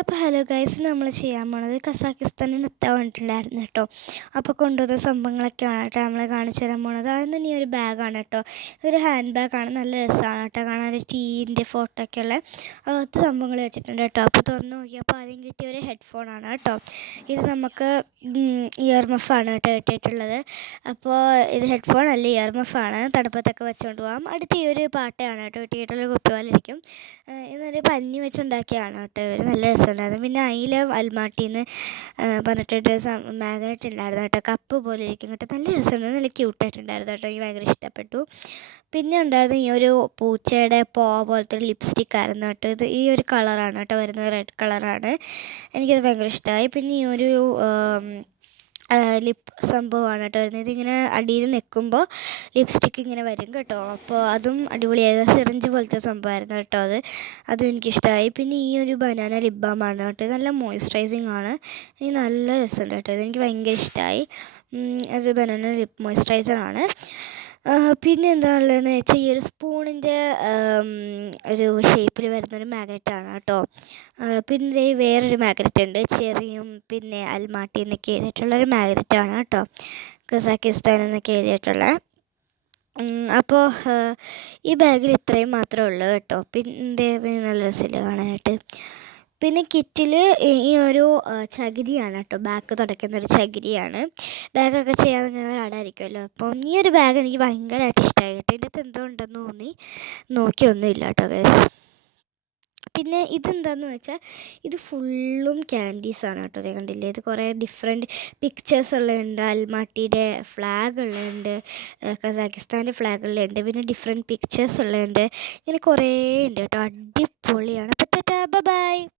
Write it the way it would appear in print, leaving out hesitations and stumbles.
അപ്പോൾ hello guys, നമ്മൾ ചെയ്യാൻ പോണത് കസാക്കിസ്ഥാനിൽ നിന്ന് എത്താൻ വേണ്ടിയിട്ടുണ്ടായിരുന്നു കേട്ടോ. അപ്പോൾ കൊണ്ടുവന്ന സംഭവങ്ങളൊക്കെയാണ് കേട്ടോ നമ്മൾ കാണിച്ചു തരാൻ പോണത്. ആദ്യം തന്നെ ഈ ഒരു ബാഗാണ് കേട്ടോ. ഇതൊരു ഹാൻഡ് ബാഗാണ്, നല്ല രസമാണ് കേട്ടോ കാണാൻ. ഒരു ടീൻ്റെ ഫോട്ടോ ഒക്കെ ഉള്ള അകത്ത് സംഭവങ്ങൾ വെച്ചിട്ടുണ്ട് കേട്ടോ. അപ്പോൾ തുറന്ന് നോക്കിയപ്പോൾ ആദ്യം കിട്ടിയ ഒരു ഹെഡ്ഫോണാണ് കേട്ടോ. ഇത് നമുക്ക് ഇയർ മഫാണ് കേട്ടോ കിട്ടിയിട്ടുള്ളത്. അപ്പോൾ ഇത് ഹെഡ്ഫോൺ അല്ല, ഇയർ മഫാണ്. തണുപ്പത്തൊക്കെ വെച്ചുകൊണ്ട് പോകാം. അടുത്ത് ഈ ഒരു പാട്ടയാണ് കേട്ടോ കിട്ടിയിട്ടുള്ള, കുപ്പിവാലിരിക്കും. ഇതൊരു പഞ്ഞി വെച്ചുണ്ടാക്കിയാണ് കേട്ടോ. ഇവർ നല്ല രസമുണ്ടായിരുന്നു. പിന്നെ അയില അൽമാട്ടിന്ന് പറഞ്ഞിട്ടൊരു മാഗ്നറ്റ് ഉണ്ടായിരുന്നു കേട്ടോ. കപ്പ് പോലെ ഇരിക്കും കേട്ടോ. നല്ല രസമുണ്ടായിരുന്നു, നല്ല ക്യൂട്ടായിട്ടുണ്ടായിരുന്നു കേട്ടോ. എനിക്ക് ഭയങ്കര ഇഷ്ടപ്പെട്ടു. പിന്നെ ഉണ്ടായിരുന്നു ഈ ഒരു പൂച്ചയുടെ പോലത്തെ ഒരു ലിപ്സ്റ്റിക് ആയിരുന്നു കേട്ടോ. ഇത് ഈ ഒരു കളറാണ് കേട്ടോ വരുന്നത്, റെഡ് കളറാണ്. എനിക്കത് ഭയങ്കര ഇഷ്ടമായി. പിന്നെ ഈ ഒരു ലിപ്പ് സംഭവമാണ് കേട്ടോ വരുന്നത്. ഇതിങ്ങനെ അടിയിൽ നിൽക്കുമ്പോൾ ലിപ്സ്റ്റിക്ക് ഇങ്ങനെ വരും കേട്ടോ. അപ്പോൾ അതും അടിപൊളിയായിരുന്നു. സിറിഞ്ച് പോലത്തെ സംഭവമായിരുന്നു കേട്ടോ. അതും എനിക്കിഷ്ടമായി. പിന്നെ ഈ ഒരു ബനാന ലിപ് ബാമാണ് കേട്ടോ. നല്ല മോയ്സ്ചറൈസിങ് ആണ്. എനിക്ക് നല്ല രസമുണ്ട് കേട്ടോ. ഇതെനിക്ക് ഭയങ്കര ഇഷ്ടമായി. അത് ബനാന ലിപ്പ് മോയ്സ്ചറൈസറാണ്. പിന്നെ എന്താണുള്ളതെന്ന് വെച്ചാൽ ഈ ഒരു സ്പൂണിൻ്റെ ഒരു ഷേപ്പിൽ വരുന്നൊരു മാഗ്നറ്റാണ് കേട്ടോ. പിന്നെ വേറൊരു മാഗ്നറ്റ് ഉണ്ട്, ചെറിയും പിന്നെ അൽമാട്ടി എന്നൊക്കെ എഴുതിയിട്ടുള്ളൊരു മാഗ്നറ്റാണ് കേട്ടോ. കസാക്കിസ്ഥാൻ എന്നൊക്കെ എഴുതിയിട്ടുള്ള. അപ്പോൾ ഈ ബാഗിൽ ഇത്രയും മാത്രമേ ഉള്ളൂ കേട്ടോ. പിന്നെ നല്ല രസമില്ല കാണാനായിട്ട്. പിന്നെ കിറ്റിൽ ഈ ഒരു ചകിരിയാണ് കേട്ടോ, ബാഗ് തുടയ്ക്കുന്നൊരു ചകിരിയാണ്. ബാഗൊക്കെ ചെയ്യാൻ ഇങ്ങനെ ആടായിരിക്കുമല്ലോ. അപ്പം ഈ ഒരു ബാഗ് എനിക്ക് ഭയങ്കരമായിട്ട് ഇഷ്ടമായി കേട്ടോ. ഇതിൻ്റെ അകത്ത് എന്തോ ഉണ്ടെന്ന് തോന്നി, നോക്കിയൊന്നുമില്ല കേട്ടോ ഗൈസ്. പിന്നെ ഇതെന്താണെന്ന് വെച്ചാൽ ഇത് ഫുള്ളും ക്യാൻഡീസാണ് കേട്ടോ. അതേ കണ്ടില്ലേ, ഇത് കുറേ ഡിഫറെൻറ്റ് പിക്ചേഴ്സ് ഉള്ളതുണ്ട്. അൽമാട്ടിയുടെ ഫ്ലാഗ് ഉള്ളതുണ്ട്, കസാക്കിസ്ഥാൻ്റെ ഫ്ലാഗ് ഉള്ളതുണ്ട്, പിന്നെ ഡിഫറെൻറ്റ് പിക്ചേഴ്സ് ഉള്ളതുണ്ട്. ഇങ്ങനെ കുറേ ഉണ്ട് കേട്ടോ. അടിപൊളിയാണ്. അപ്പോൾ ടാറ്റാ, ബൈ ബൈ.